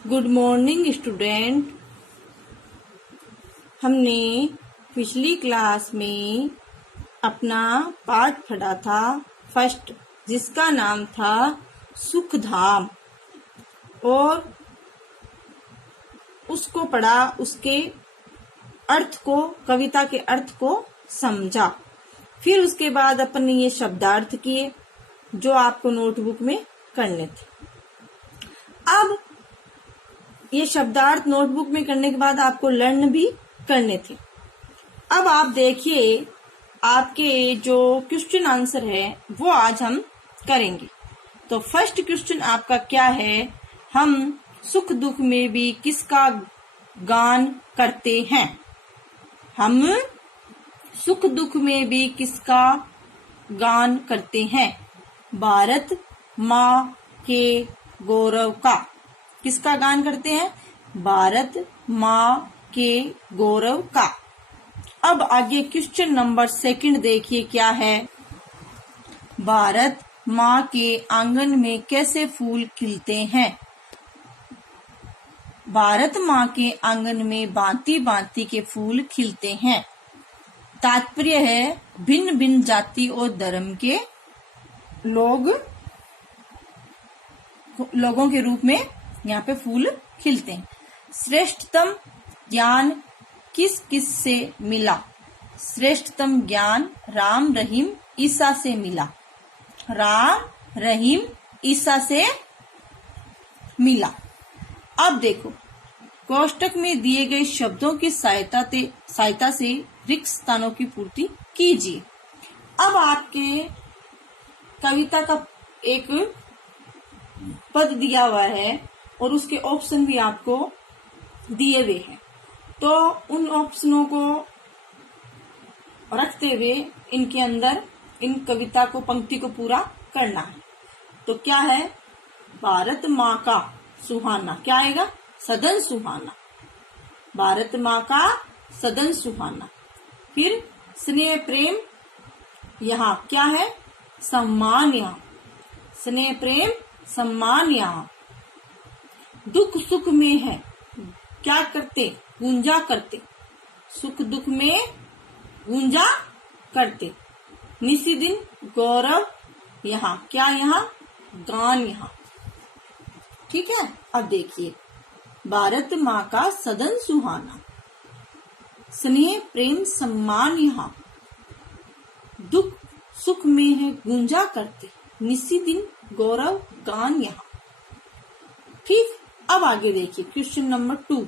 Good morning student. हमने पिछली class में अपना पाठ पढ़ा था फर्स्ट, जिसका नाम था सुखधाम, और उसको पढ़ा, उसके अर्थ को, कविता के अर्थ को समझा। फिर उसके बाद अपन ने ये शब्दार्थ किए जो आपको नोटबुक में करने थे। अब ये शब्दार्थ नोटबुक में करने के बाद आपको लर्न भी करने थे। अब आप देखिए, आपके जो क्वेश्चन आंसर है वो आज हम करेंगे। तो फर्स्ट क्वेश्चन आपका क्या है? हम सुख दुख में भी किसका गान करते हैं? हम सुख दुख में भी किसका गान करते हैं? भारत माँ के गौरव का। किसका गान करते हैं? भारत माँ के गौरव का। अब आगे क्वेश्चन नंबर सेकंड देखिए क्या है। भारत माँ के आंगन में कैसे फूल खिलते हैं? भारत माँ के आंगन में भांति भांति के फूल खिलते हैं। तात्पर्य है भिन्न भिन्न जाति और धर्म के लोगों के रूप में यहाँ पे फूल खिलते हैं। श्रेष्ठतम ज्ञान किस किस से मिला? श्रेष्ठतम ज्ञान राम रहीम ईसा से मिला। राम रहीम ईसा से मिला। अब देखो, कोष्टक में दिए गए शब्दों की सहायता से रिक्त स्थानों की पूर्ति कीजिए। अब आपके कविता का एक पद दिया हुआ है और उसके ऑप्शन भी आपको दिए हुए हैं, तो उन ऑप्शनों को रखते हुए इनके अंदर इन कविता को, पंक्ति को पूरा करना है। तो क्या है? भारत माँ का सुहाना, क्या आएगा? सदन सुहाना। भारत माँ का सदन सुहाना। फिर स्नेह प्रेम यहाँ क्या है? सम्मान यहाँ। स्नेह प्रेम सम्मान यहाँ। दुख सुख में है, क्या करते? गूंजा करते। सुख दुख में गूंजा करते। निसी दिन गौरव यहाँ, क्या यहाँ? गान यहाँ। ठीक है। अब देखिए, भारत माँ का सदन सुहाना, स्नेह प्रेम सम्मान यहाँ, दुख सुख में है गूंजा करते, निसी दिन गौरव गान यहाँ। ठीक। अब आगे देखिए क्वेश्चन नंबर 2।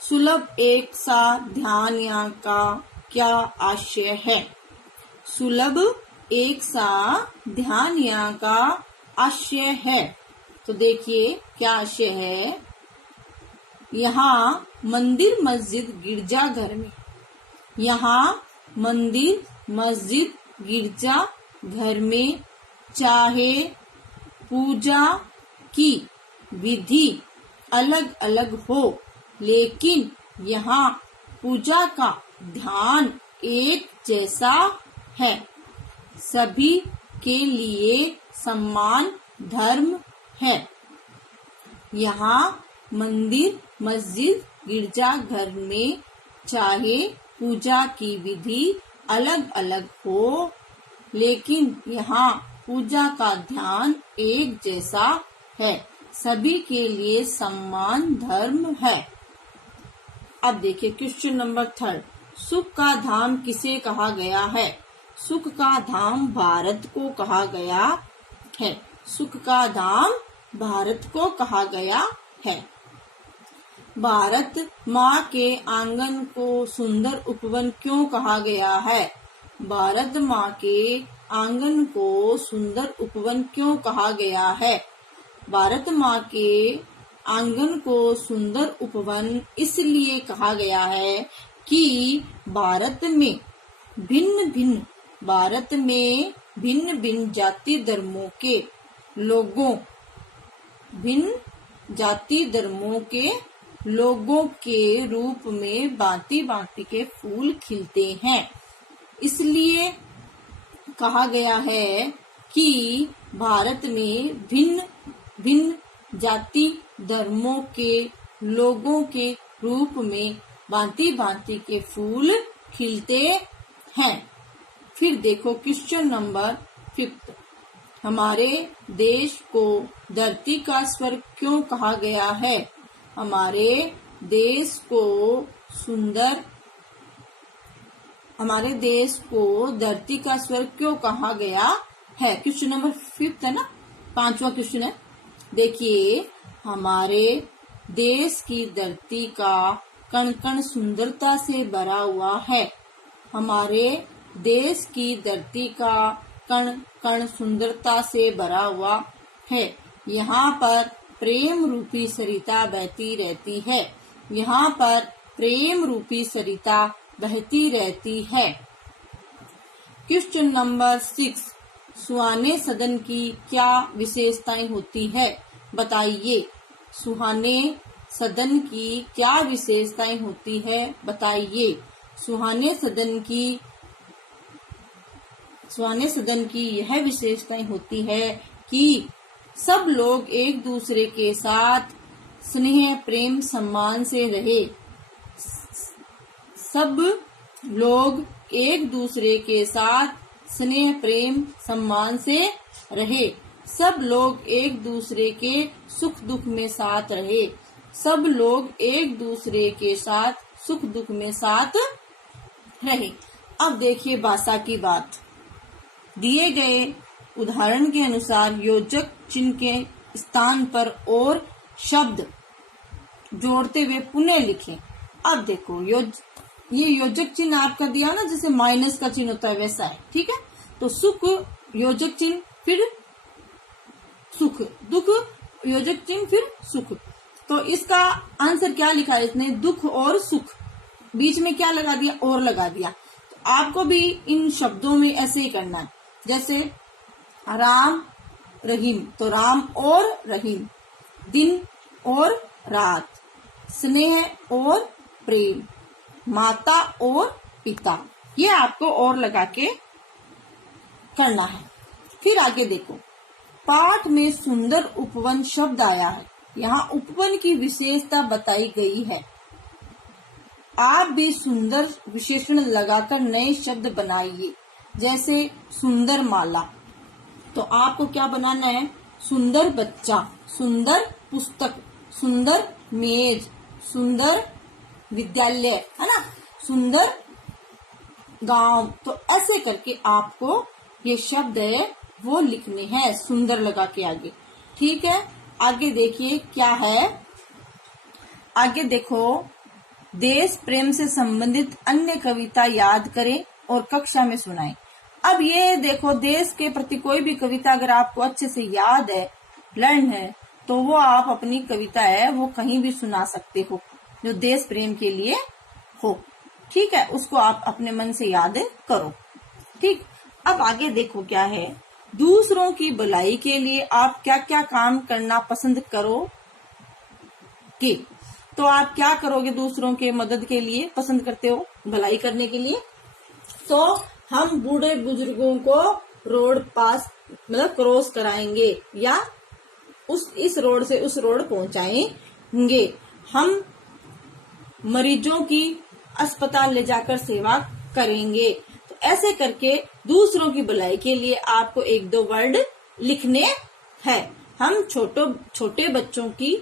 सुलभ एक सा ध्यान यहाँ का क्या आशय है? सुलभ एक सा ध्यान यहाँ का आशय है। तो देखिए क्या आशय है। यहाँ मंदिर मस्जिद गिरजा घर में, यहाँ मंदिर मस्जिद गिरजा घर में चाहे पूजा की विधि अलग अलग हो, लेकिन यहाँ पूजा का ध्यान एक जैसा है। सभी के लिए समान धर्म है। यहाँ मंदिर मस्जिद गिरजा घर में चाहे पूजा की विधि अलग अलग हो, लेकिन यहाँ पूजा का ध्यान एक जैसा है। सभी के लिए समान धर्म है। अब देखिए क्वेश्चन नंबर 3। सुख का धाम किसे कहा गया है? सुख का धाम भारत को कहा गया है। सुख का धाम भारत को कहा गया है। भारत माँ के आंगन को सुंदर उपवन क्यों कहा गया है? भारत माँ के आंगन को सुंदर उपवन क्यों कहा गया है? भारत माँ के आंगन को सुंदर उपवन इसलिए कहा गया है कि भारत में भिन्न भिन्न जाति धर्मों के लोगों के रूप में भांति भांति के फूल खिलते हैं। इसलिए कहा गया है कि भारत में भिन्न जाति धर्मों के लोगों के रूप में भांति भांति के फूल खिलते हैं। फिर देखो क्वेश्चन नंबर 5। हमारे देश को धरती का स्वर्ग क्यों कहा गया है? हमारे देश को धरती का स्वर्ग क्यों कहा गया है? क्वेश्चन नंबर 5 है ना, 5वां क्वेश्चन है। देखिए, हमारे देश की धरती का कण कण सुंदरता से भरा हुआ है। हमारे देश की धरती का कण कण सुंदरता से भरा हुआ है। यहाँ पर प्रेम रूपी सरिता बहती रहती है। यहाँ पर प्रेम रूपी सरिता बहती रहती है। Question number 6। सुहाने सदन की क्या विशेषताएं होती है? बताइए। सुहाने सदन की क्या विशेषताएं होती है? बताइए। सुहाने सदन की यह विशेषताएं होती है कि सब लोग एक दूसरे के साथ स्नेह प्रेम सम्मान से रहे। सब लोग एक दूसरे के साथ स्नेह प्रेम सम्मान से रहे। सब लोग एक दूसरे के सुख दुख में साथ रहे। सब लोग एक दूसरे के साथ सुख दुख में साथ रहे। अब देखिए भाषा की बात। दिए गए उदाहरण के अनुसार योजक चिन्ह के स्थान पर और शब्द जोड़ते हुए पुनः लिखें। अब देखो ये योजक चिन्ह आपका दिया ना, जैसे माइनस का चिन्ह होता है वैसा है, ठीक है। तो सुख योजक चिन्ह फिर सुख, दुख योजक चिन्ह फिर सुख। तो इसका आंसर क्या लिखा है इसने? दुख और सुख, बीच में क्या लगा दिया? और लगा दिया। तो आपको भी इन शब्दों में ऐसे ही करना है, जैसे राम रहीम, तो राम और रहीम, दिन और रात, स्नेह और प्रेम, माता और पिता, ये आपको और लगा के करना है। फिर आगे देखो, पाठ में सुंदर उपवन शब्द आया है। यहाँ उपवन की विशेषता बताई गई है। आप भी सुंदर विशेषण लगाकर नए शब्द बनाइए, जैसे सुंदर माला। तो आपको क्या बनाना है? सुंदर बच्चा, सुंदर पुस्तक, सुंदर मेज, सुंदर विद्यालय, है ना, सुंदर गांव। तो ऐसे करके आपको ये शब्द है वो लिखने हैं, सुंदर लगा के आगे, ठीक है। आगे देखिए क्या है। आगे देखो, देश प्रेम से संबंधित अन्य कविता याद करें और कक्षा में सुनाएं। अब ये देखो, देश के प्रति कोई भी कविता अगर आपको अच्छे से याद है, लर्न है, तो वो आप अपनी कविता है वो कहीं भी सुना सकते हो जो देश प्रेम के लिए हो, ठीक है। उसको आप अपने मन से याद करो, ठीक। अब आगे देखो क्या है। दूसरों की भलाई के लिए आप क्या क्या काम करना पसंद करोगे? तो आप क्या करोगे दूसरों के मदद के लिए पसंद करते हो, भलाई करने के लिए? तो हम बूढ़े बुजुर्गों को रोड पास मतलब क्रॉस कराएंगे या इस रोड से उस रोड पहुंचाएंगे। हम मरीजों की अस्पताल ले जाकर सेवा करेंगे। तो ऐसे करके दूसरों की भलाई के लिए आपको 1-2 वर्ड लिखने हैं। हम छोटे बच्चों की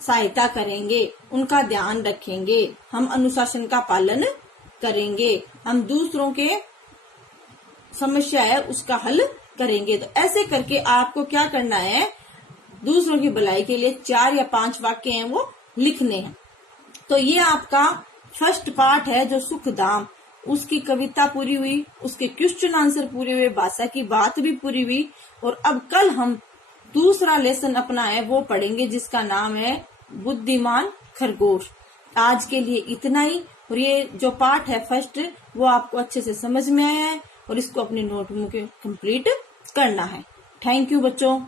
सहायता करेंगे, उनका ध्यान रखेंगे, हम अनुशासन का पालन करेंगे, हम दूसरों के समस्या है उसका हल करेंगे। तो ऐसे करके आपको क्या करना है, दूसरों की भलाई के लिए 4 या 5 वाक्य हैं वो लिखने हैं। तो ये आपका फर्स्ट पार्ट है जो सुखधाम, उसकी कविता पूरी हुई, उसके क्वेश्चन आंसर पूरे हुए, भाषा की बात भी पूरी हुई। और अब कल हम दूसरा लेसन अपना है वो पढ़ेंगे जिसका नाम है बुद्धिमान खरगोश। आज के लिए इतना ही। और ये जो पार्ट है फर्स्ट वो आपको अच्छे से समझ में आया है और इसको अपनी नोटबुक में कंप्लीट करना है। थैंक यू बच्चों।